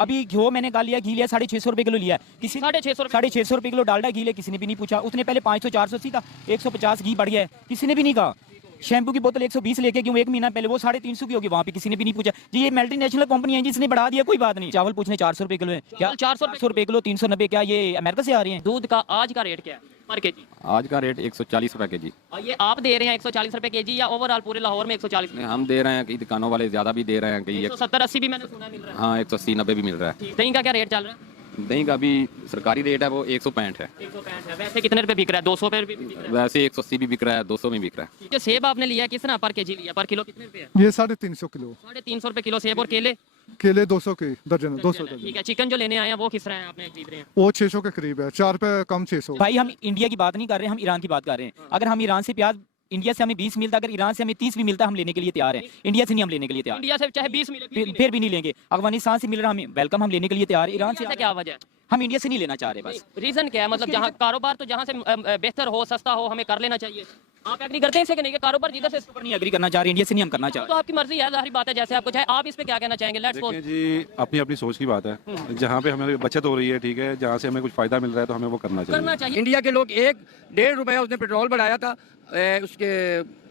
अभी घी मैंने लिया, घी लिया 650 रुपए किलो लिया, किसी 650 रुपए किलो डालडा घी लिया, किसी ने भी नहीं पूछा। उसने पहले 500-480 था, 150 घी बढ़ गया है, किसी ने भी नहीं कहा। शैम्पू की बोतल 120 लेके क्यों, 1 महीना पहले वो 350 की होगी, वहाँ पे किसी ने भी नहीं पूछा जी। ये मल्टीनेशनल कंपनी है जिसने बढ़ा दिया, कोई बात नहीं। चावल पूछने 400 रुपए किलो है क्या, 400 रुपए किलो, 390 क्या ये अमेरिका से आ रही है। दूध का आज का रेट क्या है पर केजी? आज का रेट 140 रुपए केजी। ये आप दे रहे हैं 140 रुपए केजी या ओवरऑल पूरे लाहौर में 140? हम दे रहे हैं, कई दुकानों वाले ज्यादा भी दे रहे हैं, कई 170-80 भी मैंने सुना मिल रहा है। हाँ 180-90 भी मिल रहा है। दही का क्या रेट चल रहा है? दही का भी सरकारी रेट है वो 165 है। 165 है। वैसे कितने रुपए बिक रहा है? 200 रुपए भी बिक रहा है? वैसे 180 भी बिक रहा है, 200 में बिक रहा है। जो सेब आपने लिया किस तरह पर केजी लिया, पर किलो कितने रुपए है? ये 350 किलो। 350 रुपए किलो सेब। और केले? केले 200 के दर्जन, 200 दर्जन। ठीक है। चिकन जो लेने आए हैं वो किस तरह है आपने खरीद रहे हैं? वो 600 के करीब है, 4 रुपए कम 600। भाई हम इंडिया की बात नहीं कर रहे, हम ईरान की बात कर रहे हैं। अगर हम ईरान से प्याज, इंडिया से हमें 20 मिलता, अगर ईरान से हमें 30 भी मिलता, हम लेने के लिए तैयार हैं। इंडिया से नहीं हम लेने के लिए तैयार, इंडिया से चाहे 20 मिले फिर भी नहीं लेंगे। अफगानिस्तान से मिल रहा हमें वेलकम, हम लेने के लिए तैयार है। ईरान से क्या वजह है? हम इंडिया से नहीं लेना चाह रहे बस। रीजन क्या है? मतलब जहाँ कारोबार तो जहाँ से बेहतर हो, सस्ता हो, हमें कर लेना चाहिए। आप एग्री करते हैं इससे कि नहीं कि कारोबार जिधर से नहीं एग्री करना चाह रहे, इंडिया से नहीं हम करना चाह रहे। तो आपकी मर्जी है, जाहिर बात है, जैसे आपको चाहे। आप इस पे क्या कहना चाहेंगे? लेट्स गो जी, अपनी अपनी सोच की बात है। जहाँ पे हमें बचत हो रही है, ठीक है, जहाँ से हमें कुछ फायदा मिल रहा है तो हमें वो करना चाहिए। इंडिया के लोग 1-1.5 रुपया उसने पेट्रोल बढ़ाया था उसके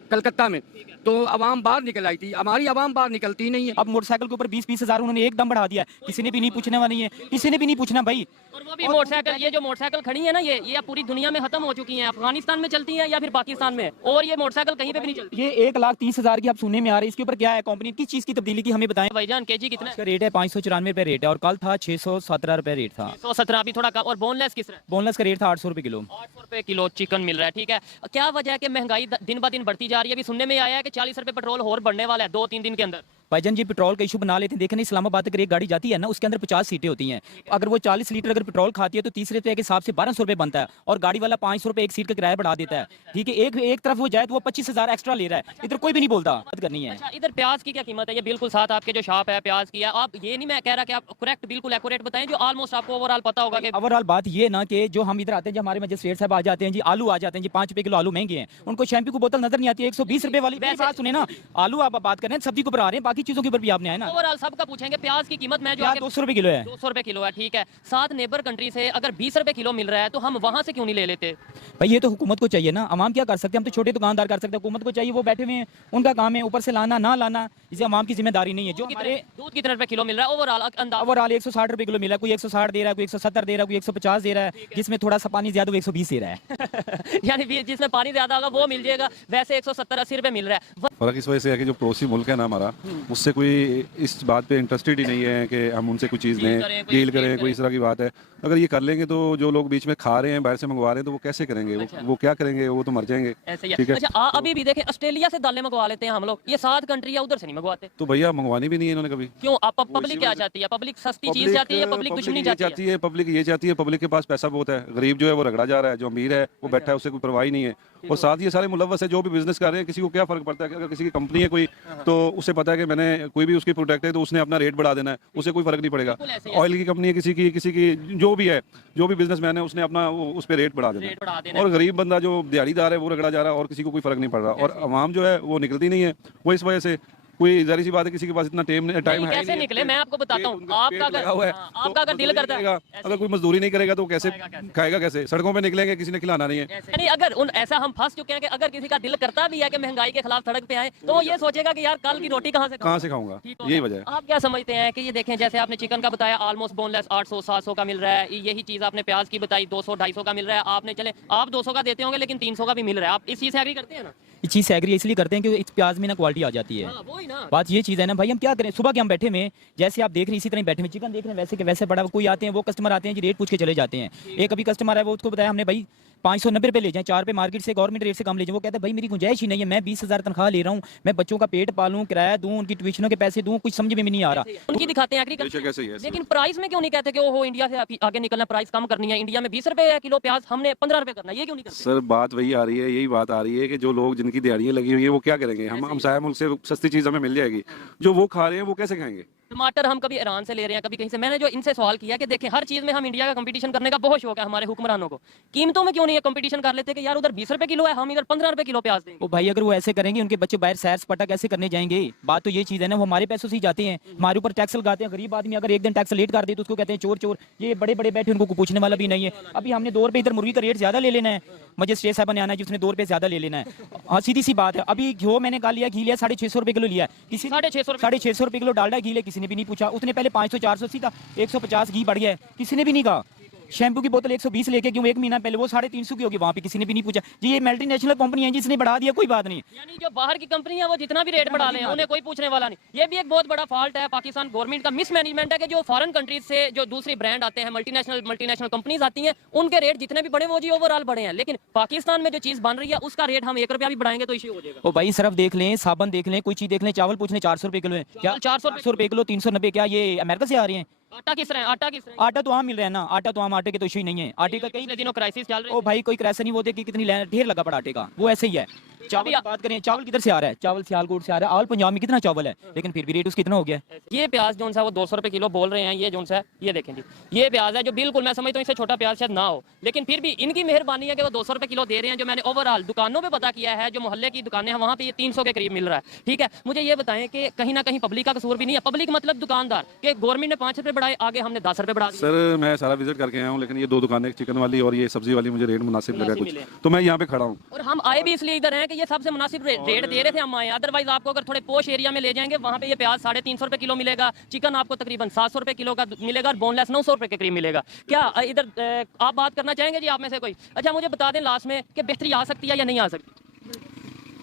कलकत्ता में, तो अवाम बाहर निकल आई थी। हमारी अवाम बाहर निकलती नहीं है। अब मोटरसाइकिल के ऊपर 20-20 हज़ार उन्होंने एकदम बढ़ा दिया, किसी ने भी नहीं पूछने वाली है, किसी ने भी नहीं पूछना भाई। और वो भी मोटरसाइकिल, ये जो मोटरसाइकिल खड़ी है ना, ये पूरी दुनिया में खत्म हो चुकी है। अफगानिस्तान में चलती है या फिर पाकिस्तान में, और ये मोटरसाइकिल कहीं पे भी नहीं चलती। ये 1,30,000 की आप सुनने में आ रही है, इसके ऊपर क्या है कंपनी किस चीज की तब्दीली की हमें बताएं भाईजान केजी कितना? इसका रेट है 594 रुपए रेट है, और कल था 617 रुपए रेट था। 117 अभी थोड़ा कम। और बोनलेस किस तरह? बोनलेस का रेट था 800 रुपए किलो। 800 रुपए किलो चिकन मिल रहा है। ठीक है। क्या वजह है कि महंगाई दिन ब दिन बढ़ती जा रही है? अभी सुनने में आया है कि 40 रुपए पेट्रोल और बढ़ने वाला है 2-3 दिन के अंदर। भाईजान जी पेट्रोल का इशू बना लेते हैं। देखें ना, इस्लामाबाद अगर एक गाड़ी जाती है ना, उसके अंदर 50 सीटें होती हैं। अगर वो 40 लीटर अगर पेट्रोल खाती है तो 30 रुपए के हिसाब से 1200 रुपए बनता है, और गाड़ी वाला 500 रुपए एक सीट का किराया बढ़ा देता है। ठीक है, एक तरफ वो जाए तो वो 25,000 एक्स्ट्रा ले रहा है। इधर कोई भी नहीं बोलता, बात करनी है। अच्छा, इधर प्याज की क्या कीमत है? ये बिल्कुल साथ आपके जो शॉप है प्याज की है। आप ये नहीं मैं कह रहा कि आप करेक्ट बिल्कुल एक्यूरेट बताएं, जो ऑलमोस्ट आपको ओवरऑल पता होगा कि ओवरऑल बात ये ना कि जो हम इधर आते हैं, जो हमारे मजिस्ट्रेट साहब आ जाते हैं जी, आलू आ जाते हैं जी, 5 रुपए किलो आलू महंगे हैं, उनको शैम्पू की बोतल नजर नहीं आती है 120 रुपए वाली। बात सुने ना, आलू आप बात करें, सब्जी के ऊपर आ रहे हैं, बाकी चीजों के ऊपर भी आपने आए ना। ओवरऑल सबका पूछेंगे। प्याज की कीमत मैं जो 200 रुपए किलो है। 200 रुपए किलो है। ठीक है। साथ नेबर कंट्री से अगर 20 रुपए किलो मिल रहा है तो हम वहां से क्यों नहीं ले लेते? भाई ये तो हुकूमत को चाहिए ना, अवाम क्या कर सकते हैं? हम तो छोटे दुकानदार कर सकते हैं, हुकूमत को चाहिए, वो बैठे हुए हैं, उनका काम है ऊपर से लाना ना लाना, इसे अवाम की जिम्मेदारी नहीं है। जो दूध कितने रुपए किलो मिल रहा है ओवरऑल अंदाज? ओवरऑल 160 रुपए किलो मिला, कोई 160 दे रहा है, कोई 170 दे रहा है, कोई 150 दे रहा है, जिसमें थोड़ा सा पानी ज्यादा 120 दे रहा है। यानी जिसमें पानी ज्यादा होगा वो मिल जाएगा, वैसे 170-80 रुपए मिल रहा है। फर्क इस वजह से है कि जो पड़ोसी मुल्क है ना हमारा, उससे कोई इस बात पे इंटरेस्टेड ही नहीं है कि हम उनसे कुछ चीज़ लें, डील करें, कोई इस तरह की बात है। अगर ये कर लेंगे तो जो लोग बीच में खा रहे हैं, बाहर से मंगवा रहे हैं, तो वो कैसे करेंगे? वो क्या करेंगे? वो तो मर जाएंगे। ठीक है। अच्छा, अभी भी देखें, ऑस्ट्रेलिया से दालें मंगवा लेते हैं हम लोग, ये 7 कंट्री है, उधर से नहीं मंगवाते। तो भैया मंगवानी भी नहीं है इन्होंने कभी। क्यों? आप पब्लिक क्या चाहती है? पब्लिक सस्ती चीज चाहती है या पब्लिक दुश्मनी चाहती है? पब्लिक ये चाहती है, पब्लिक के पास पैसा बहुत है, गरीब जो है वो रगड़ा जा रहा है, जो अमीर है वो बैठा है, उससे कोई परवाह ही नहीं है। और साथ ये सारे मुलव्वस है जो भी बिजनेस कर रहे हैं, किसी को क्या फर्क पड़ता है? अगर किसी की कंपनी है कोई, तो उसे पता है कि मैंने कोई भी उसकी प्रोडक्ट है तो उसने अपना रेट बढ़ा देना है, उसे कोई फर्क नहीं पड़ेगा। ऑयल की कंपनी है किसी की जो भी है, जो भी बिजनेसमैन है, उसने अपना उस पर रेट बढ़ा देना है। और गरीब बंदा जो दिहाड़ीदार है वो रगड़ा जा रहा है और किसी को कोई फर्क नहीं पड़ रहा। और आवाम जो है वो निकलती नहीं है, वो इस वजह से कोई जारी सी बात है, किसी के पास इतना टाइम है कैसे निकले? मैं आपको बताता हूँ। आपका अगर दिल करता है, अगर कोई मजदूरी नहीं करेगा तो कैसे खाएगा? कैसे सड़कों पे निकलेंगे? किसी ने खिलाना नहीं है। नहीं, अगर ऐसा हम फंस चुके हैं कि अगर किसी का दिल करता भी है कि महंगाई के खिलाफ सड़क पे आए, तो वो ये सोचेगा कि यार कल की रोटी कहाँ से खाऊंगा। यही वजह है। आप क्या समझते हैं कि ये देखें, जैसे आपने चिकन का बताया ऑलमोस्ट बोनलेस 800-700 का मिल रहा है, यही चीज आपने प्याज की बताई 200-250 का मिल रहा है। आपने चले आप 200 का देते होंगे लेकिन 300 का भी मिल रहा है। आप इस चीज से एग्री करते हैं ना? इस चीज से एग्री इसलिए करते हैं कि इस प्याज में ना क्वालिटी आ जाती है। बात ये चीज है ना भाई, हम क्या करें? सुबह के हम बैठे हुए, जैसे आप देख रहे हैं इसी तरह बैठे हुए, चिकन देख रहे हैं वैसे के वैसे बड़ा, कोई आते हैं, वो कस्टमर आते हैं जी, रेट पूछ के चले जाते हैं। एक अभी कस्टमर है, वो उसको बताया हमने भाई 590 रुपए ले जाएं, 4 रुपए मार्केट से गवर्नमेंट रेट से कम ले जाएं। वो कहता है भाई मेरी गुंजाइश ही नहीं है, मैं 20,000 तनख्वाह ले रहा हूँ, मैं बच्चों का पेट पालूं, किराया दूं, उनकी ट्यूशनों के पैसे दूं, कुछ समझ में भी नहीं आ रहा। उनकी दिखाते हैं एग्रीकल्चर, लेकिन प्राइस में क्यों नहीं कहते कि ओहो इंडिया से आगे निकलना, प्राइस कम करनी है, इंडिया में 20 रुपए किलो प्याज, हमने 15 रुपए करना, ये क्यों नहीं करते? सर बात वही आ रही है, यही बात आ रही है कि जो लोग जिनकी दिहाड़ियाँ लगी हुई है वो क्या करेंगे? हम हमसाया मुल्क से सस्ती चीज़ हमें मिल जाएगी, जो वो खा रहे हैं वो कैसे खाएंगे? टमाटर हम कभी ईरान से ले रहे हैं, कभी कहीं से। मैंने जो इनसे सवाल किया कि देखें, हर चीज में हम इंडिया का कंपटीशन करने का बहुत शौक है हमारे हुक्मरानों को, कीमतों में क्यों नहीं है कंपटीशन कर लेते कि यार उधर 20 रुपए किलो है, हम इधर 15 रुपए किलो प्याज देंगे। वो भाई अगर वो ऐसे करेंगे, उनके बच्चे बाहर सैर सपाटा कैसे करने जाएंगे? बात तो ये चीज़ है ना, वो हमारे पैसों से ही जाते हैं, हमारे ऊपर टैक्स लगाते हैं। गरीब आदमी अगर एक दिन टैक्स लेट कर दे तो उसको कहते हैं चोर चोर। ये बड़े बड़े बैठे, उनको पूछने वाला भी नहीं है। अभी हमने 2 रुपये इधर मुर्गी का रेट ज्यादा ले लेना है, मजिस्ट्रेट साहब ने आना है जिसने 2 रुपये ज्यादा ले लेना है। हाँ, सीधी सी बात है। अभी घी मैंने कहा लिया, घी लिया 650 रुपये किलो लिया, किसी 650 रुपये किलो डालडा घी लिया, किसी ने भी नहीं पूछा। उसने पहले 500-480 था, 150 घी बढ़ गया है, किसी ने भी नहीं कहा। शैम्पू की बोतल 120 लेके क्यों 1 महीना पहले वो 350 की होगी, वहाँ पे किसी ने भी नहीं पूछा। जी ये मल्टीनेशनल कंपनी है जिसने बढ़ा दिया, कोई बात नहीं। यानी जो बाहर की कंपनी है वो जितना भी रेट बढ़ा लें उन्हें कोई पूछने वाला नहीं। ये भी एक बहुत बड़ा फॉल्ट है पाकिस्तान गवर्नमेंट का, मिसमैनेजमेंट है कि जो फॉरेन कंट्रीज से जो दूसरी ब्रांड आते हैं, मल्टीनेशनल कंपनीज आती हैं, उनके रेट जितने भी बढ़े वो जी ओवरऑल बढ़े हैं, लेकिन पाकिस्तान में जो चीज बन रही है उसका रेट हम 1 रुपया भी बढ़ाएंगे तो इश्यू हो जाएगा। ओ भाई सरफ देख लें, साबन देख लें, कोई चीज देख लें, चावल पूछ लें 400 रुपये किलो है क्या? 400 रुपये किलो, 390। क्या ये अमेरिका से आ रहे हैं? आटा किस रहे हैं? आटा तो आम मिल रहा है ना, आटा तो आम, आटे के तो इशू ही नहीं है। आटे का कई दिनों क्राइसिस चल रही है। ओ भाई कोई क्राइसिस नहीं, वो देखिए कितनी ढेर लगा पड़ा आटे का, वो ऐसे ही है। चावल की बात करें, चावल किधर से आ रहा है? चावल सियालकोट से आ रहा है। ऑल पंजाब में कितना चावल है, लेकिन फिर भी रेट उसका कितना हो गया। ये प्याज जो सा वो 200 रुपए किलो बोल रहे हैं, ये जो सा ये देखें जी, ये प्याज है जो बिल्कुल मैं समझता हूँ इससे छोटा प्याज शायद ना हो, लेकिन फिर भी इनकी मेहरबानी है कि वो 200 रुपए किलो दे रहे हैं। जो मैंने ओवरऑल दुकानों पे पता किया है, जो मोहल्ले की दुकानें हैं वहाँ पे ये 300 के करीब मिल रहा है। ठीक है, मुझे ये बताएं कि कहीं ना कहीं पब्लिक का कसूर भी नहीं है? पब्लिक मतलब दुकानदार, कि गवर्नमेंट ने 5 रुपए बढ़ाए, आगे हमने 10 रुपए बढ़ा दिए। सर मैं सारा विजिट करके आया हूँ, लेकिन ये 2 दुकानें, चिकन वाली और ये सब्जी वाली, मुझे रेट मुनासिब लगा कुछ, तो मैं यहाँ पे खड़ा हूँ। और हम आए भी इसलिए इधर हैं कि ये सबसे मुनासिब रेट दे रहे थे, हम आए। अदरवाइज आपको अगर थोड़े पोश एरिया में ले जाएंगे वहाँ पे ये प्याज 350 रुपए किलो मिलेगा, चिकन आपको तकरीबन 700 रुपए किलो का मिलेगा और बोनलेस 900 रुपए के करीब मिलेगा। क्या इधर आप बात करना चाहेंगे जी आप में से कोई? अच्छा मुझे बता दें लास्ट में कि बेहतरी आ सकती है या नहीं आ सकती?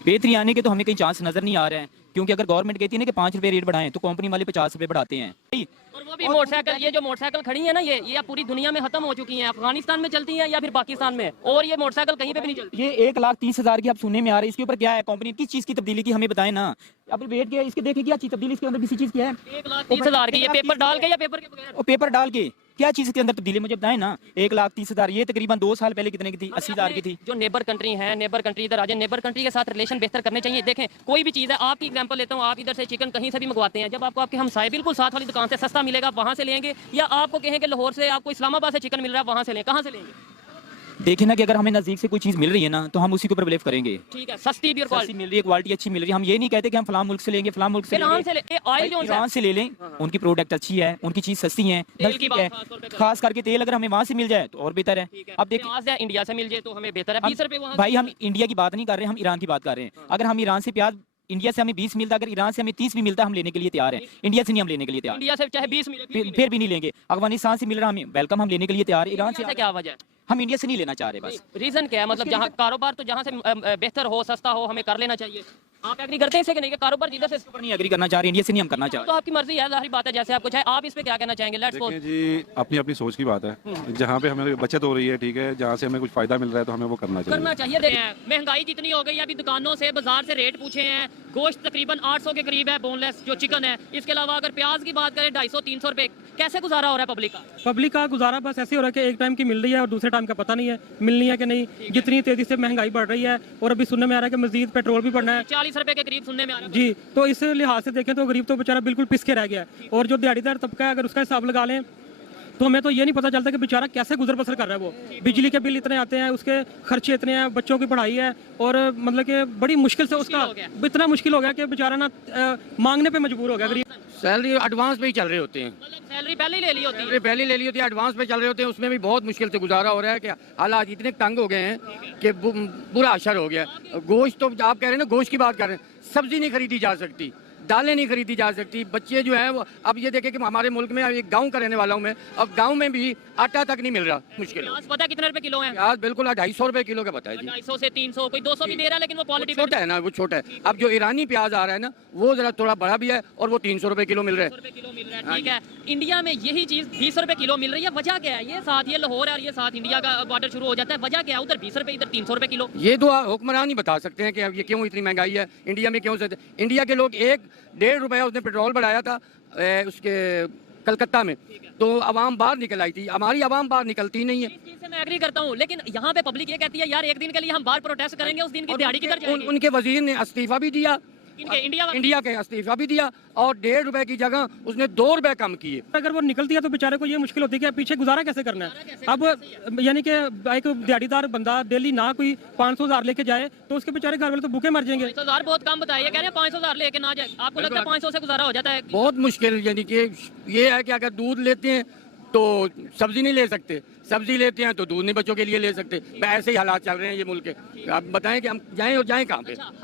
बेहतरी आने के तो हमें कहीं चांस नजर नहीं आ रहे हैं, क्योंकि अगर गवर्नमेंट कहती है ना कि 5 रुपये रेट बढ़ाएं तो कंपनी वाले 50 रुपये बढ़ाते हैं। और वो भी मोटरसाइकिल, ये जो मोटरसाइकिल खड़ी है ना, ये पूरी दुनिया में खत्म हो चुकी हैं। अफगानिस्तान में चलती हैं या फिर पाकिस्तान में, और ये मोटरसाइकिल कहीं पे भी नहीं चलती। ये 1,30,000 की आप सुनने में आ रही है, इसके ऊपर क्या है? कंपनी किस चीज की तब्दीली की हमें बताएं ना। अब वेट किया इसके, देखिए क्या चीज तब्दीली इसके अंदर, किसी चीज की है? 1,30,000 की, ये पेपर डाल के या पेपर के बगैर? पेपर डाल के क्या चीज के अंदर तब्दीली मुझे बताएं ना। 1,30,000 ये तकरीबन 2 साल पहले कितने की थी? 80,000 की थी। जो नेबर कंट्री है, नेबर कंट्री इधर आ जाए, नेबर कंट्री के साथ रिलेशन बेहतर करने चाहिए। देखें कोई भी चीज़ है, आपकी एग्जांपल लेता हूँ, आप इधर से चिकन कहीं से भी मंगवाते हैं, जब आपको आपके हमसाए बिल्कुल साथ वाली दुकान से सस्ता मिलेगा वहाँ से लेंगे, या आपको कहें कि लाहौर से आपको इस्लामाबाद से चिकन मिल रहा है वहाँ से लें, कहाँ से लेंगे? देखिए ना कि अगर हमें नजदीक से कोई चीज मिल रही है ना तो हम उसी के ऊपर बिलीव करेंगे। ठीक है, सस्ती भी और क्वालिटी मिल रही है, क्वालिटी अच्छी मिल रही है। हम ये नहीं कहते कि हम फलां मुल्क से लेंगे, फलां मुल्क से ईरान ईरान से ले लें, उनकी प्रोडक्ट अच्छी है, उनकी चीज सस्ती है, नजदीक है। खास करके तेल अगर हमें वहाँ से मिल जाए तो और बेहतर है। अब देखिए इंडिया से मिल जाए तो हमें बेहतर है। 20 रुपए भाई हम इंडिया की बात नहीं कर रहे, हम ईरान की बात कर रहे हैं। अगर हम ईरान से प्याज, इंडिया से हमें 20 मिलता, अगर ईरान से हमें 30 भी मिलता, हम लेने के लिए तैयार हैं। इंडिया से नहीं हम लेने के लिए तैयार, इंडिया से चाहे 20 मिले फिर भी नहीं लेंगे। अफगानिस्तान से मिल रहा हमें वेलकम, हम लेने के लिए तैयार। ईरान से क्या वजह है? हम इंडिया से नहीं लेना चाह रहे, बस रीजन क्या है? मतलब जहाँ कारोबार तो जहाँ से बेहतर हो, सस्ता हो, हमें कर लेना चाहिए। आप एग्री करते हैं इससे कि नहीं कि कारोबार जिधर से नहीं एग्री करना चाह रहे, इंडिया से नहीं हम करना चाह रहे। तो आपकी मर्जी है, जाहिर बात है, जैसे आपको चाहे। आप इस पे क्या कहना चाहेंगे? लेट्स देखिए जी, अपनी अपनी सोच की बात है। जहाँ पे हमें बचत हो रही है, ठीक है, जहाँ से हमें कुछ फायदा मिल रहा है तो हमें वो करना चाहिए। देखिए महंगाई जितनी हो गई, अभी दुकानों से, बाजार से रेट पूछे हैं, गोश्त तकरीबन 800 के करीब है बोनलेस जो चिकन है। इसके अलावा अगर प्याज की बात करें 250-300 रुपए। कैसे गुजारा हो रहा है पब्लिक का? पब्लिक का गुजारा बस ऐसे हो रहा है कि एक टाइम की मिल रही है और दूसरे टाइम का पता नहीं है मिलनी है कि नहीं। जितनी तेजी से महंगाई बढ़ रही है, और अभी सुनने में आ रहा है कि मजीद पेट्रोल भी बढ़ना है, 40 रुपए के करीब सुनने में आ रहा है जी। तो इस लिहाज से देखें तो गरीब तो बेचारा बिल्कुल पिस के रह गया है। और जो दिहाड़ीदार तबका है, अगर उसका हिसाब लगा लें तो हमें तो ये नहीं पता चलता कि बेचारा कैसे गुजर बसर कर रहा है। वो बिजली के बिल इतने आते हैं, उसके खर्चे इतने हैं, बच्चों की पढ़ाई है, और मतलब कि बड़ी मुश्किल से उसका इतना मुश्किल हो गया कि बेचारा ना मांगने पे मजबूर हो गया गरीब। सैलरी एडवांस पे ही चल रहे होते हैं, सैलरी पहले ही ले ली होती है, सैलरी पहले ले ली होती है, एडवांस पे चल रहे होते हैं। उसमें भी बहुत मुश्किल से गुजारा हो रहा है कि हालात इतने तंग हो गए हैं कि बुरा असर हो गया। गोश्त तो आप कह रहे हैं ना, गोश्त की बात कर रहे हैं, सब्जी नहीं खरीदी जा सकती, दालें नहीं खरीदी जा सकती। बच्चे जो हैं वो, अब ये देखें कि हमारे मुल्क में, एक गांव का रहने वाला हूं मैं, अब गांव में भी आटा तक नहीं मिल रहा, मुश्किल है। प्याज पता है कितने रुपए किलो है? प्याज बिल्कुल 250 रुपए किलो का बताया जी। 250 से 300, कोई 200 भी दे रहा है, लेकिन वो क्वालिटी छोटा है ना, वो छोटा है। अब जो ईरानी प्याज आ रहा है ना, वो जरा थोड़ा बड़ा भी है, और वो 300 रुपए किलो मिल रहा है। ठीक है, इंडिया में यही चीज 20 रुपए किलो मिल रही है। वजह क्या है? ये साथ ये लाहौर है और ये साथ इंडिया का बॉर्डर शुरू हो जाता है। वजह क्या है? उधर 20 रुपए, इधर 300 रुपए किलो। ये तो हुक्मरान ही बता सकते हैं कि अब ये क्यों इतनी महंगाई है इंडिया में, क्यों से। इंडिया के लोग 1-1.5 रुपया उसने पेट्रोल बढ़ाया था उसके कलकत्ता में, तो अवाम बाहर निकल आई थी। हमारी अवाम बाहर निकलती नहीं है। इस चीज से मैं एग्री करता हूँ, लेकिन यहाँ पे पब्लिक ये कहती है यार एक दिन के लिए हम बाहर प्रोटेस्ट करेंगे, उस दिन की दिहाड़ी किधर जाएगी? उनके वजीर ने इस्तीफा भी दिया, इनके इंडिया वाले- इंडिया के इस्तीफा भी दिया और 1.5 रुपए की जगह उसने 2 रुपए कम किए। अगर वो निकलती है तो बेचारे को ये मुश्किल होती है कि पीछे गुजारा कैसे करना है। अब यानी कि एक दिहाड़ीदार बंदा डेली ना कोई 500,000 लेके जाए तो उसके बेचारे घर वाले तो भूखे मर जाएंगे। 500,000 बहुत कम बताया, ये कह रहे हैं 500,000 लेके ना जाए। आपको लगता है 500 से गुजारा हो जाता है? बहुत मुश्किल, यानी कि ये है कि अगर दूध लेते हैं तो सब्जी नहीं ले सकते, सब्जी लेते हैं तो दूध नहीं बच्चों के लिए ले सकते। ऐसे ही हालात चल रहे हैं ये मुल्क के। आप बताएं कि हम जाएं और जाएं कहाँ पे।